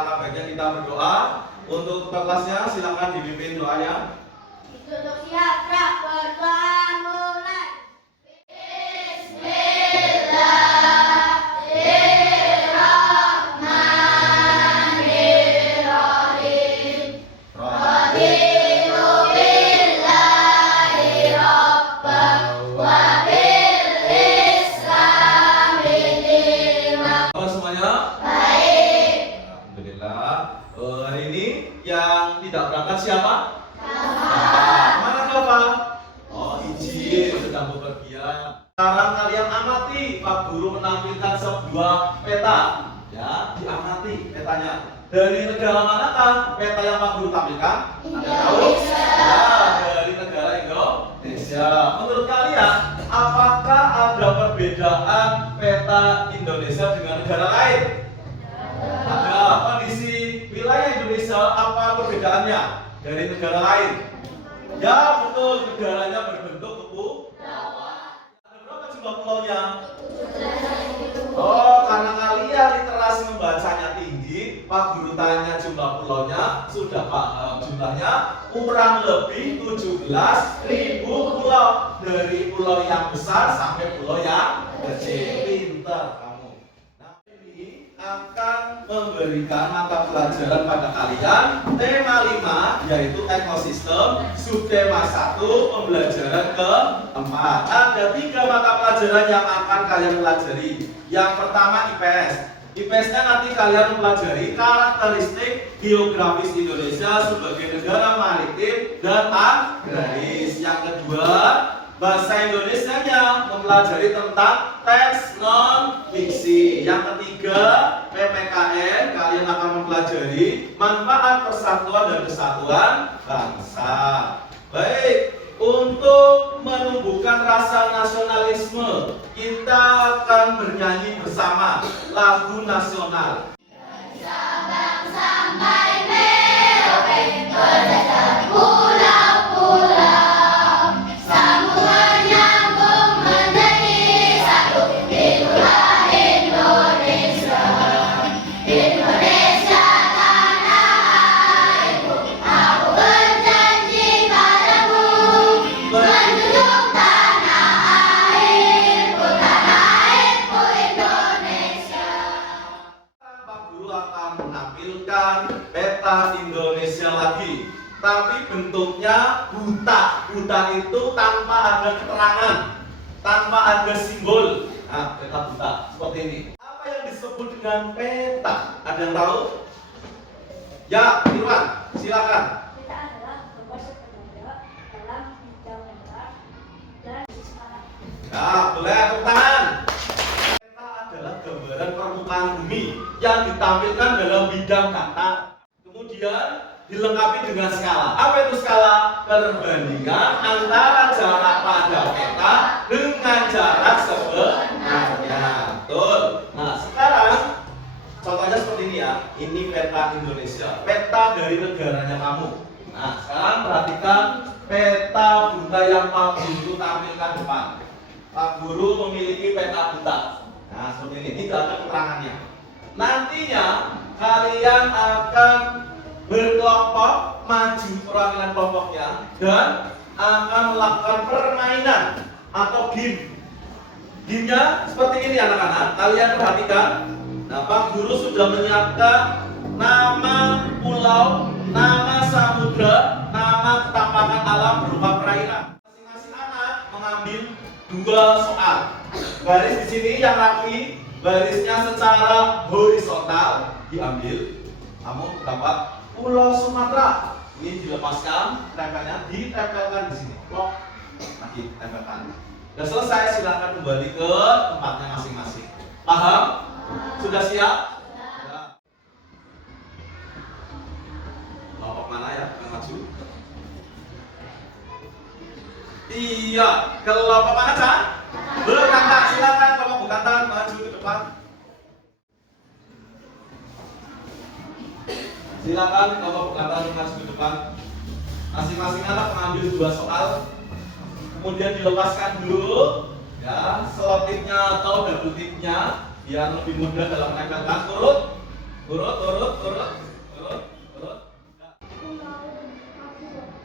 alangkah baiknya kita berdoa. Untuk kelasnya silakan dipimpin doanya. Ditutup siap, berdoa mulai. Bismillahirrahmanirrahim. Raditu billahi rabban wa bil islami dinan. Semuanya? Baik. Alhamdulillah. Hari ini yang tidak berangkat siapa? Mana Bapak? Oh, izin sedang bepergian. Sekarang kalian amati Pak Guru menampilkan sebuah peta. Ya, diamati petanya. Dari negara manakah peta yang Pak Guru tampilkan? Anda tahu? Ya, dari negara Indonesia. Menurut kalian, apakah ada perbedaan peta Indonesia dengan negara lain? Ada. Kondisi wilayah Indonesia apa perbedaannya dari negara lain? Ya betul, negaranya berbentuk kepulauan. Ada berapa jumlah pulaunya? Oh, karena kalian literasi membacanya tinggi, Pak Guru tanya jumlah pulaunya, sudah paham jumlahnya kurang lebih 17.000 pulau. Dari pulau yang besar sampai pulau yang kecil. Pintar kamu. Nah, ini akan memberikan mata pelajaran pada kalian tema 5 yaitu ekosistem, subtema 1 pembelajaran keempat. Ada 3 mata pelajaran yang akan kalian pelajari. Yang pertama IPS. IPS-nya nanti kalian mempelajari karakteristik geografis Indonesia sebagai negara maritim dan agraris. Yang kedua bahasa Indonesianya mempelajari tentang teks non fiksi. Yang ketiga PPKN kalian akan mempelajari manfaat persatuan dan kesatuan bangsa. Baik, untuk menumbuhkan rasa nasionalisme kita akan bernyanyi bersama lagu nasional. Sabang sampai Merauke berdekat pulau-pulau, sambungan nyambung menjadi satu. Itulah Indonesia, Indonesia tanah airku. Aku berjanji padamu menjunjung tanah airku Indonesia. Pak Guru akan menampilkan peta Indonesia lagi, tapi bentuknya buta. Buta itu tanpa ada keterangan, tanpa ada simbol. Nah, peta buta seperti ini. Apa yang disebut dengan peta? Ada yang tahu? Ya, Irwan, silakan. Peta adalah gambar sebenarnya dalam bidang negara dan sekarang. Ya, boleh tepuk tangan. Peta adalah gambaran permukaan bumi yang ditampilkan dalam bidang data. Kemudian dilengkapi dengan skala. Apa itu skala? Perbandingan antara jarak pada peta dengan jarak sebenarnya. Betul. Nah, sekarang contohnya seperti ini ya. Ini peta Indonesia, peta dari negaranya kamu. Nah, sekarang perhatikan peta buta yang Pak Guru tampilkan depan. Pak Guru memiliki peta buta. Nah, seperti ini, tidak ada keterangannya. Nantinya kalian akan berkelompok, maju perwakilan kelompoknya, dan akan melakukan permainan atau game. Gamenya seperti ini anak-anak, kalian perhatikan. Nah, Pak Guru sudah menyiapkan nama pulau, nama samudra, nama ketampanan alam berupa perairan. Masing-masing anak mengambil 2 soal. Baris di sini yang rapi, barisnya secara horizontal diambil. Kamu dapat Pulau Sumatera. Ini dilepaskan, tempelnya ditempelkan di sini. Blok, lagi tempelkan. Sudah selesai, silakan kembali ke tempatnya masing-masing. Paham? Sudah siap? Ya. Kelompok mana ya yang maju? Iya, kelompok mana Cak? Berangkat, silakan kelompok bekantan maju ke depan. Silakan kelompok bekantan maju ke depan. Masing-masing anak mengambil 2 soal. Kemudian dilepaskan dulu ya selotipnya atau double tipnya biar lebih mudah dalam menempelkan. Turut Urut.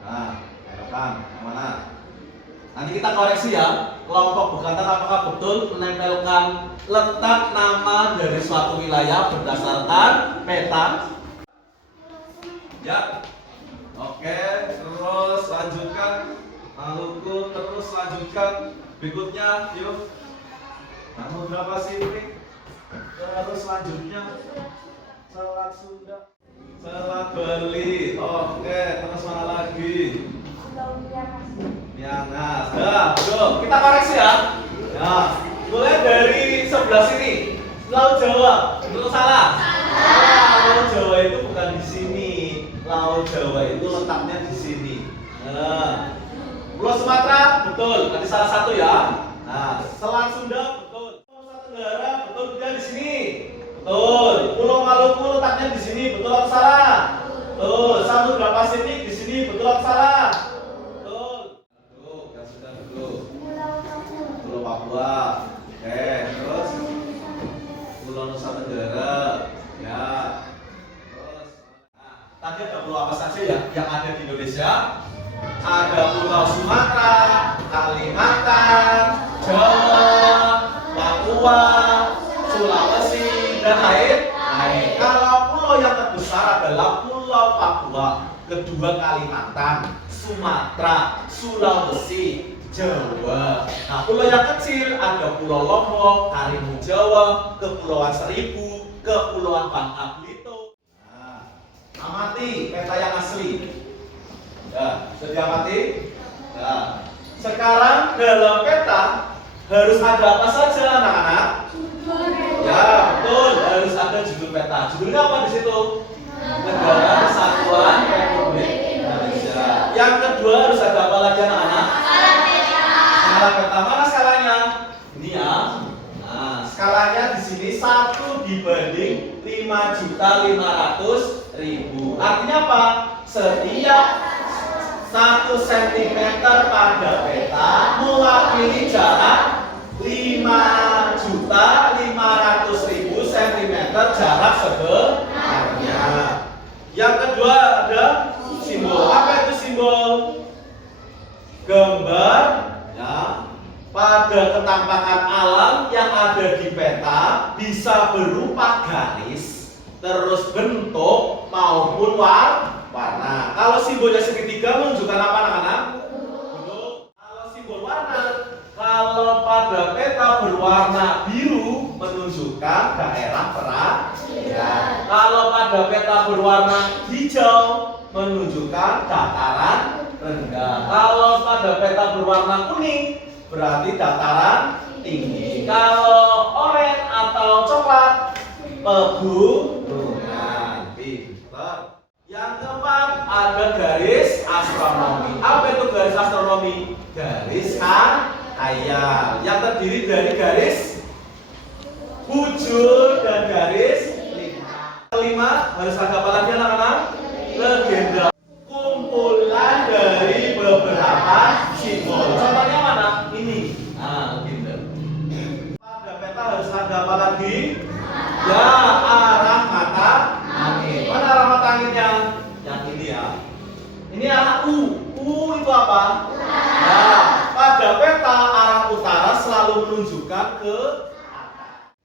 Nah, depan, yang mana? Nanti kita koreksi ya. Kelompok bekantan apakah betul menempelkan letak nama dari suatu wilayah berdasarkan peta? Ya. Oke, terus lanjutkan. Maluku, terus lanjutkan. Berikutnya, yuk. Kamu berapa sih ini? Terus selanjutnya Selat Sunda, Selat Bali. Oke, terus mana lagi? Miangas. Nah, yuk kita koreksi ya. Nah, mulai dari sebelah sini. Laut Jawa, betul salah? Laut Jawa itu bukan di sini. Laut Jawa itu letaknya di sini. Nah, Pulau Sumatera betul, tadi salah satu ya. Nah, Selat Sunda betul. Nusa Tenggara betul, dia di sini. Betul. Pulau Maluku letaknya di sini, betul atau salah? Betul. Samudra Pasifik di sini, betul atau salah? Betul. Tuh, yang sudah dulu. Pulau Papua. Oke, terus Pulau Nusa Tenggara. Ya. Terus, nah, tadi ada pulau apa saja ya yang ada di Indonesia? Ada Pulau Sumatera, Kalimantan, Jawa, Papua, Sulawesi, dan lain. Kalau pulau yang terbesar adalah Pulau Papua, kedua Kalimantan, Sumatera, Sulawesi, Jawa. Nah, pulau yang kecil ada Pulau Lombok, Karimun Jawa, Kepulauan Seribu, Kepulauan Bangka Belitung. Nah, amati peta yang asli. Ya, sudah diamati? Nah, sekarang dalam peta harus ada apa saja anak-anak? Ya, betul, harus ada judul peta. Judulnya apa di situ? Negara Kesatuan Republik Indonesia. Yang kedua harus ada apa lagi anak-anak? Skala peta. Mana skalanya? Ini ya. Nah, skalanya di sini 1 dibanding 5.500.000. Artinya apa? Setiap 1 cm pada peta mewakili jarak 5.500.000 cm jarak sebenarnya. Yang kedua ada simbol. Apa itu simbol? Gambar ya. Pada ketampakan alam yang ada di peta bisa berupa garis, terus bentuk maupun warna. Kalau simbolnya segitiga menunjukkan apa anak-anak? Bentuk. Kalau simbol warna, kalau pada peta berwarna biru menunjukkan daerah perairan. Kalau pada peta berwarna hijau menunjukkan dataran rendah. Kalau pada peta berwarna kuning berarti dataran tinggi. Kalau oranye atau coklat pegunungan. Pintar. Yang keempat ada garis astronomi. Apa itu garis astronomi? Garis khayal yang terdiri dari garis bujur dan garis lingkar. Kelima harus ada apa lagi anak-anak? Legenda. Kumpulan dari beberapa simbol. Contohnya mana? Ini. Nah, legenda. Pada peta harus ada apa lagi? Ya, arah mata angin. Mana arah mata anginnya? Yang ini ya. Ini arah U. U itu apa? Nah, pada peta arah utara selalu menunjukkan ke atas.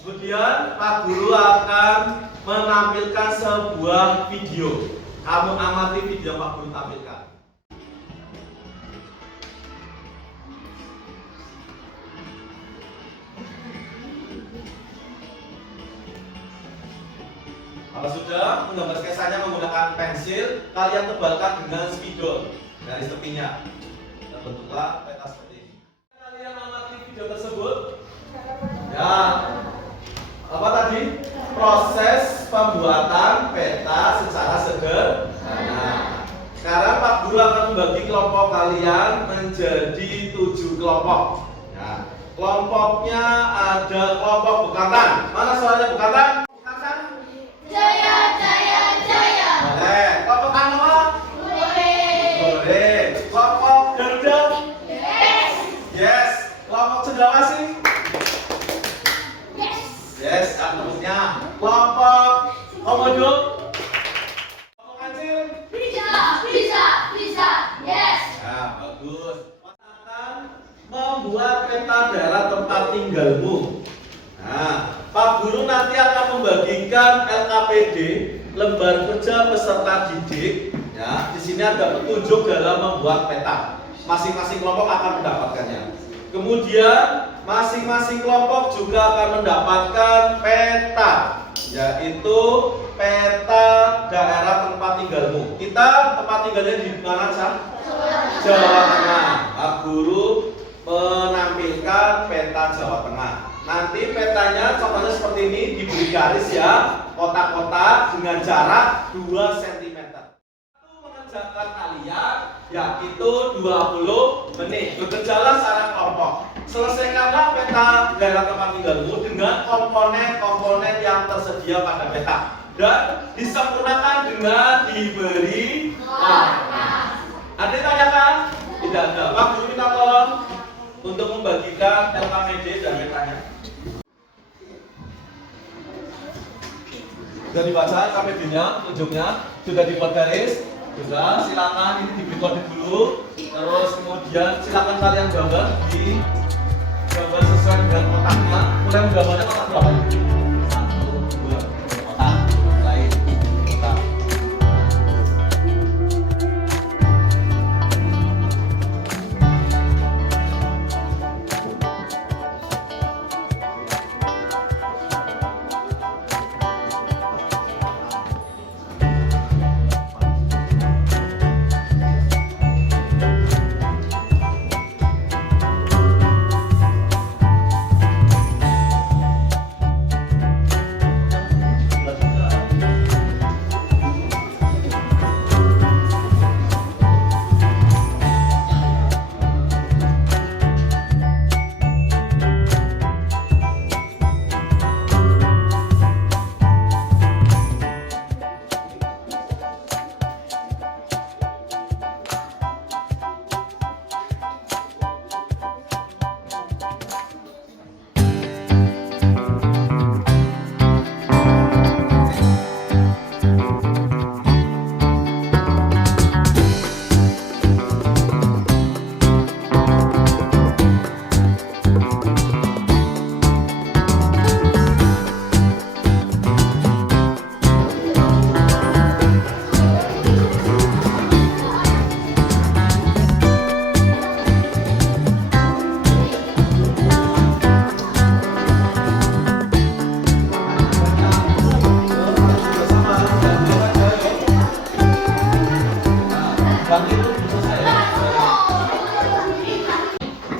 Kemudian Pak Guru akan menampilkan sebuah video. Kamu amati video yang Pak Guru tampilkan. Kalau sudah menggambar sketsanya menggunakan pensil, kalian tebalkan dengan spidol garis tepinya. Terbentuklah peta seperti ini. Kalian amati video tersebut. Ya, apa tadi? Proses pembuatan peta secara sederhana. Sekarang Pak Guru akan membagi kelompok kalian menjadi 7 kelompok. Ya, kelompoknya ada kelompok bekantan. Mana suaranya bekantan? Jaya, jaya, jaya. Boleh. Kelompok Anoa? Boleh. Kelompok Garuda? Yes. Yes. Kelompok Cendrawasih? Yes. Yes, kan tepuknya. Kelompok Komodo? Kelompok kancil? Bisa, bisa, bisa. Yes. Ya, bagus. Mas akan membuat peta daerah tempat tinggalmu. Nah, Pak Guru nanti akan membagikan LKPD, lembar kerja peserta didik. Ya, di sini ada petunjuk dalam membuat peta. Masing-masing kelompok akan mendapatkannya. Kemudian masing-masing kelompok juga akan mendapatkan peta, yaitu peta daerah tempat tinggalmu. Kita tempat tinggalnya di mana, Cak? Jawa Tengah. Pak Guru menampilkan peta Jawa Tengah. Nanti petanya contohnya seperti ini, diberi garis ya, kotak-kotak dengan jarak 2 cm. Mengerjakan kalian yaitu 20 menit. Bekerjalah secara kelompok. Selesaikanlah peta daerah tempat tinggalmu dengan komponen-komponen yang tersedia pada peta dan disempurnakan dengan diberi warna. Ada yang tanyakan? Tidak ada. Pak Guru minta tolong untuk membagikan LKPD dan petanya. Sudah dibaca LKPD-nya, tunjuknya, sudah dibuat garis, sudah. Silakan ini diberi kode dulu, terus kemudian silakan kalian gambar di gambar sesuai dengan kotaknya. Mulai menggambarnya kotak berapa? 1, 2, kotak lain, kotak.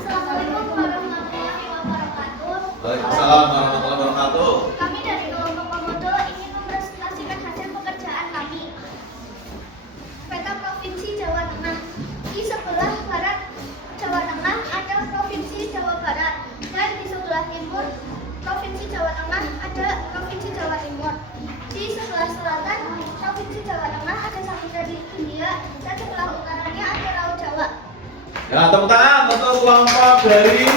Assalamualaikum warahmatullahi wabarakatuh. Waalaikumsalam warahmatullahi wabarakatuh. Kami dari kelompok Komodo ingin mempresentasikan hasil pekerjaan kami. Peta Provinsi Jawa Tengah. Di sebelah barat Jawa Tengah ada Provinsi Jawa Barat, dan di sebelah timur Provinsi Jawa Tengah ada Provinsi Jawa Timur. Di sebelah selatan Provinsi Jawa Tengah ada Samudra Hindia, dan sebelah utaranya ada Laut Jawa. Ya, tepuk tangan untuk kelompok dari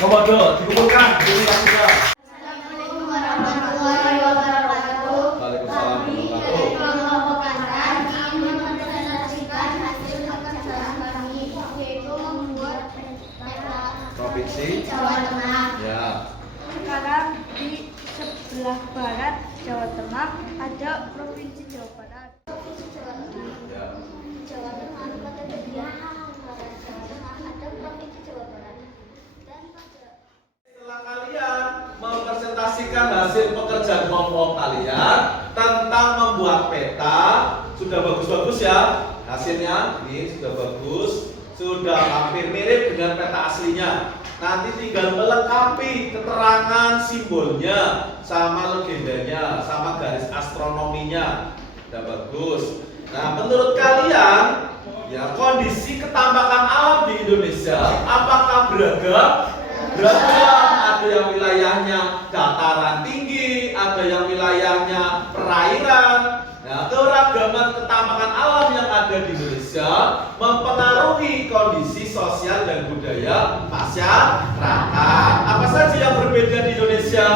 Komodo. Dikumpulkan, ini kasihnya. Assalamualaikum warahmatullahi wabarakatuh. Waalaikumsalam Kami warahmatullahi dari wabarakatuh. kelompok Kantan ingin mempresentasikan hasil pekerjaan kami, yaitu membuat peta Provinsi Jawa Tengah. Ya. Sekarang di sebelah barat Jawa Tengah ada Provinsi Jawa Barat. Provinsi Jawa Tengah. Ya. Jawa Tengah pada bagian barat Jawa Tengah ada Provinsi Jawa Barat, dan pada Setelah kalian mempresentasikan hasil pekerjaan kelompok kalian tentang membuat peta, sudah bagus-bagus ya hasilnya. Ini sudah bagus, sudah hampir mirip dengan peta aslinya. Nanti tinggal melengkapi keterangan simbolnya, sama legendanya, sama garis astronominya. Sudah bagus. Nah, menurut kalian, ya kondisi ketampakan alam di Indonesia apakah beragam? Beragam. Ada yang wilayahnya dataran tinggi, ada yang wilayahnya perairan. Nah, keragaman ketampakan alam yang ada di Indonesia mempengaruhi kondisi sosial dan budaya masyarakat. Apa saja yang berbeda di Indonesia?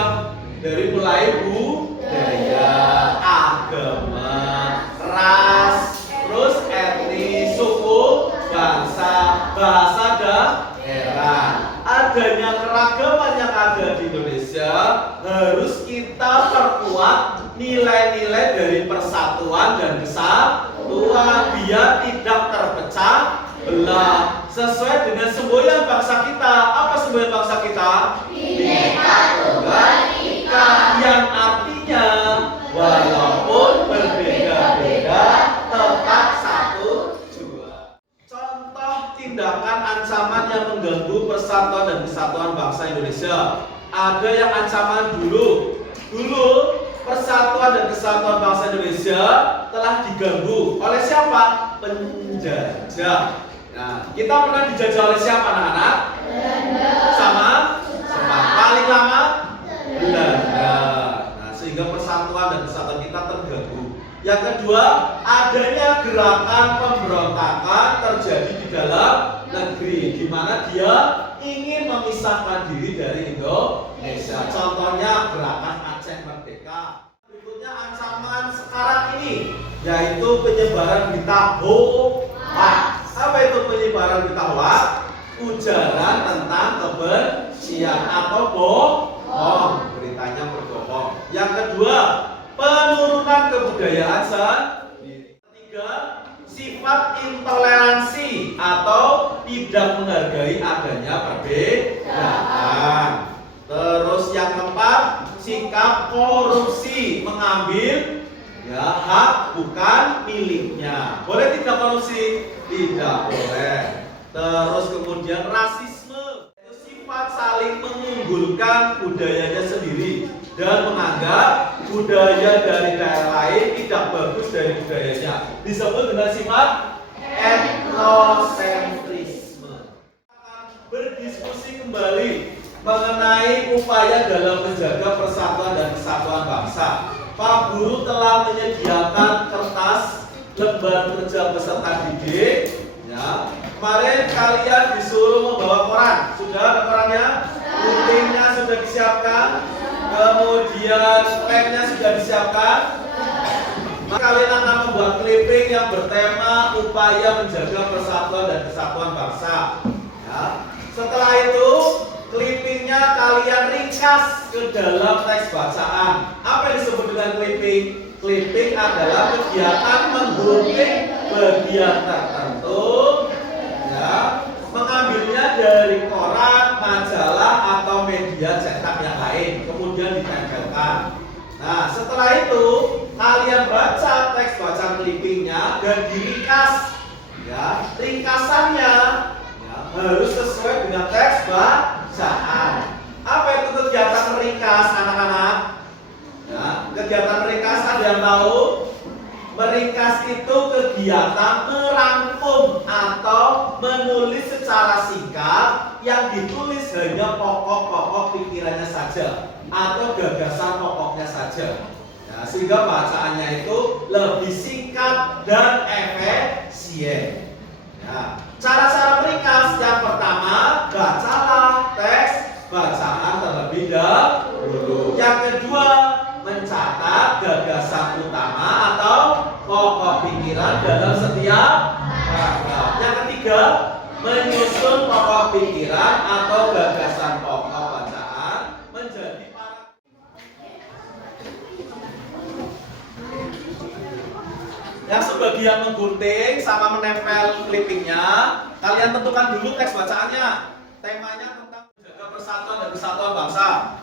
Dari mulai budaya, persatuan dan kesatuan biar tidak terpecah belah sesuai dengan semboyan bangsa kita. Apa semboyan bangsa kita? Bhinneka Tunggal Ika, yang artinya walaupun berbeda-beda tetap satu jua. Contoh tindakan ancaman yang mengganggu persatuan dan kesatuan bangsa Indonesia. Ada yang ancaman dulu persatuan dan kesatuan bangsa Indonesia telah diganggu oleh siapa? Penjajah. Nah, kita pernah dijajah oleh siapa anak-anak? Belanda. Sama? Paling lama? Belanda. Nah, sehingga persatuan dan kesatuan kita terganggu. Yang kedua, adanya gerakan pemberontakan terjadi di dalam negeri, di mana dia ingin memisahkan diri dari Indonesia. Contohnya gerakan Aceh Merdeka. Berikutnya ancaman sekarang ini, yaitu penyebaran berita hoax. Apa itu penyebaran berita hoax? Ujaran tentang kebencian atau bohong, beritanya berbohong. Yang kedua, penurunan kebudayaan sendiri. Ketiga, sifat intoleransi atau tidak menghargai adanya perbedaan. Terus yang keempat, sikap korupsi, mengambil hak bukan miliknya. Boleh tidak korupsi? Tidak boleh. Terus kemudian rasisme, itu sifat saling mengunggulkan budayanya sendiri dan menganggap budaya dari daerah lain tidak bagus dari budayanya. Disebut dengan sifat etnosentrisme. Berdiskusi kembali mengenai upaya dalam menjaga persatuan dan kesatuan bangsa. Pak Guru telah menyediakan kertas lembar kerja peserta didik. Ya, kemarin kalian disuruh membawa koran. Sudah ada korannya? Guntingnya sudah disiapkan. Kemudian lemnya sudah disiapkan. Maka kalian akan membuat clipping yang bertema upaya menjaga persatuan dan kesatuan bangsa. Ya. Setelah itu, clippingnya kalian ringkas ke dalam teks bacaan. Apa yang disebut dengan clipping? Clipping adalah kegiatan menggunting bagian tertentu, ya, mengambilnya dari koran, majalah atau media cetak yang lain, kemudian ditempelkan. Nah, setelah itu kalian baca teks bacaan clippingnya dan diringkas. Ya, ringkasannya harus sesuai dengan teks bacaan. Apa itu kegiatan meringkas, anak-anak? Ya, kegiatan meringkas ada yang tahu? Meringkas itu kegiatan merangkum atau menulis secara singkat yang ditulis hanya pokok-pokok pikirannya saja atau gagasan pokoknya saja. Ya, sehingga bacaannya itu lebih singkat dan efisien. Ya. Cara-cara meringkas yang pertama, bacalah teks bacaan terlebih dahulu. Yang kedua, mencatat gagasan utama atau pokok pikiran dalam setiap paragraf. Yang ketiga, menyusun pokok pikiran atau gagasan pokok bacaan menjadi paragraf. Yang sebagian menggunting sama menempel clippingnya, kalian tentukan dulu teks bacaannya. Temanya tentang menjaga persatuan dan kesatuan bangsa.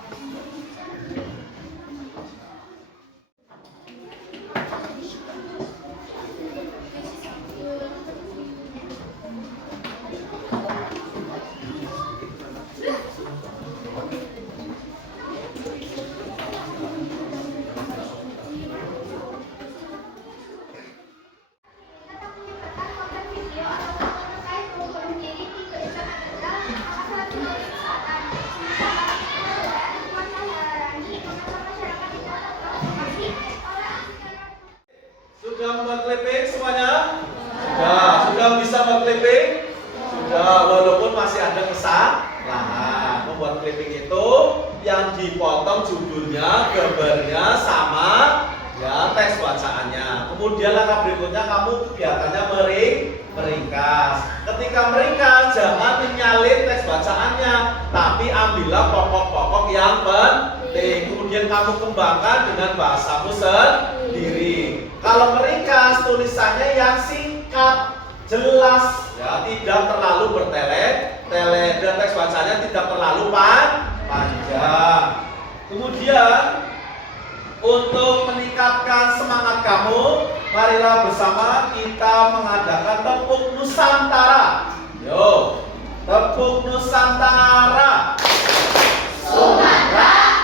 Sudah membuat clipping semuanya? Sudah bisa membuat clipping? Sudah, walaupun masih ada kesalahan. Membuat clipping itu yang dipotong judulnya, gambarnya sama ya teks bacaannya. Kemudian langkah berikutnya kamu kegiatannya meringkas. Ketika meringkas jangan menyalin teks bacaannya, tapi ambillah pokok-pokok yang penting. Kemudian kamu kembangkan dengan bahasamu sendiri. kalau meringkas tulisannya yang singkat, jelas, ya, tidak terlalu bertele-tele dan teks bacanya tidak terlalu panjang. Kemudian untuk meningkatkan semangat kamu, marilah bersama kita mengadakan tepuk Nusantara. Yo, tepuk Nusantara. Sumatera,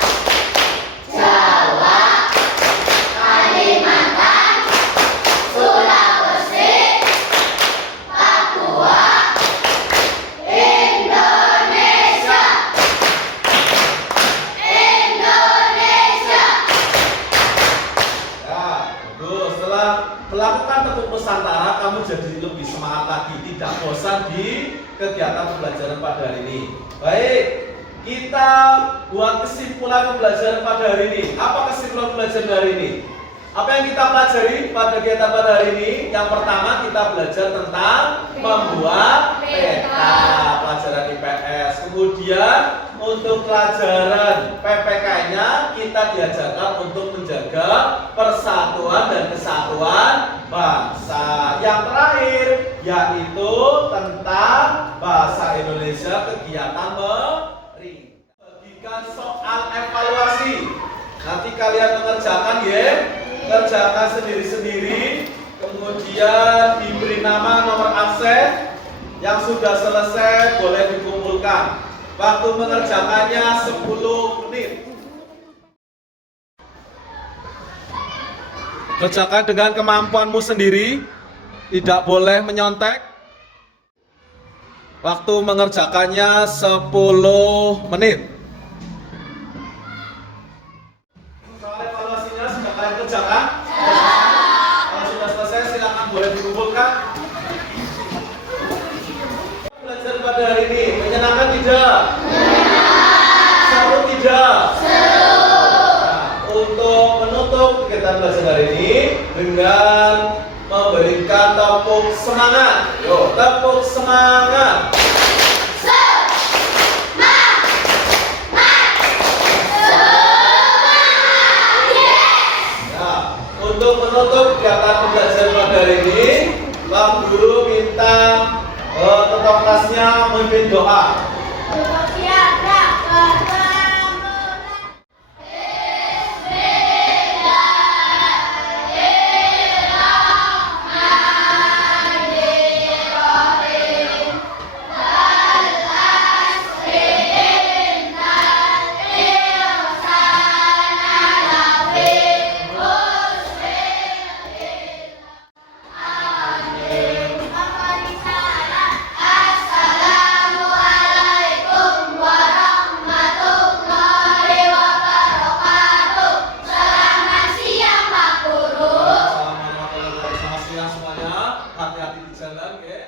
Jawa, Kalimantan, Sulawesi, Papua, Indonesia. Indonesia. Ya, bagus. Setelah melakukan tepuk Nusantara, kamu jadi lebih semangat lagi, tidak bosan di kegiatan pembelajaran pada hari ini. Baik, kita buat kesimpulan pembelajaran pada hari ini. Apa kesimpulan pembelajaran hari ini? Apa yang kita pelajari pada kegiatan pada hari ini? Yang pertama kita belajar tentang membuat peta, pelajaran IPS. Kemudian untuk pelajaran PPK-nya kita diajarkan untuk menjaga persatuan dan kesatuan bangsa. Yang terakhir yaitu tentang bahasa Indonesia kegiatan bagikan soal evaluasi. Nanti kalian mengerjakan ya, kerjakan sendiri-sendiri. Kemudian diberi nama, nomor absen. Yang sudah selesai boleh dikumpulkan. Waktu mengerjakannya 10 menit. Kerjakan dengan kemampuanmu sendiri, tidak boleh menyontek. Waktu mengerjakannya 10 menit. Soal evaluasinya sudah kalian kerjakan? Kalau sudah selesai silakan boleh dikumpulkan. Belajar pada hari ini menyenangkan tidak? Seru tidak? Nah, untuk menutup kegiatan belajar hari ini dengan memberikan tepuk semangat. Yo, tepuk semangat. Untuk menutup kegiatan pembelajaran pada hari ini, Pak Guru minta ketua kelasnya memimpin doa. Assalamualaikum warahmatullahi wabarakatuh. Selamat siang Pak Guru. Selamat siang semuanya. Hati-hati di jalan ya.